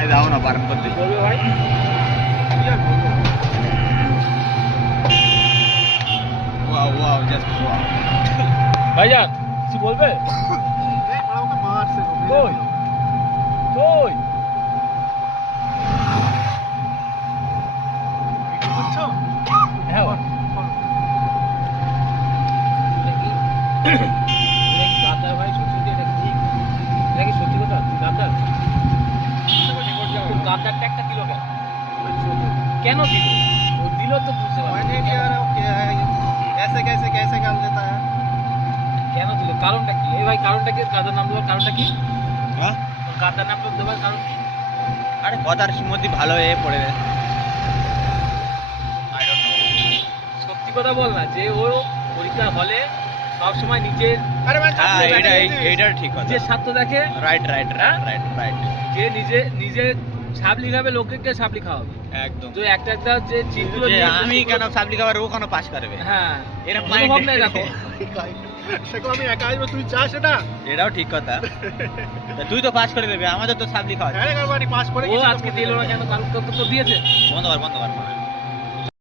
আরে দাও না বারণ করতে বলবে ভাই ওয়াও ওয়াও জাস্ট ওয়াও ভাইজান কিছু বলবে কই কই হ্যাঁ গাদ্দার ভাই সত্যি এটা কি ঠিক এটা কি সত্যি কথা গাদ্দার গাদ্দার ট্যাগটা দিল কেন দিল ও দিল তো বুঝতে পারছি कैसे कैसे कैसे कर देता है কেন দিল কারণটা কি এই ভাই কারণটা কি গাদ্দার নাম দেওয়ার কারণটা কি হ্যাঁ গাদ্দার নাম দেওয়ার কারণ কি আরে কথার মধ্যে ভালো হয়ে পড়ে আই ডোন্ট নো সত্যি কথা বল না যে ও পরীক্ষা হলে সবসময় নিজের হ্যাঁ এটা ঠিক কথা যে স্বার্থ দেখে রাইট রাইট রাইট রাইট যে নিজে ছাবলি খাবে লোককে ছাবলি খাওয়াবে একদম তো একটা যে চিত্র যে আমি কেন সাবলি খাবার ও কেন পাস করবে হ্যাঁ এরকম মনোভাব নাই দেখো সেগুলো আমি একা আসবো তুই চাস এটা এটাও ঠিক কথা তা তুই তো পাস করে দেবে আমাদের তো সাবলি খাওয়া হ্যাঁ পাস করে ও আজকে দিল না কেন কালকে তো দিয়েছে বন্ধ কর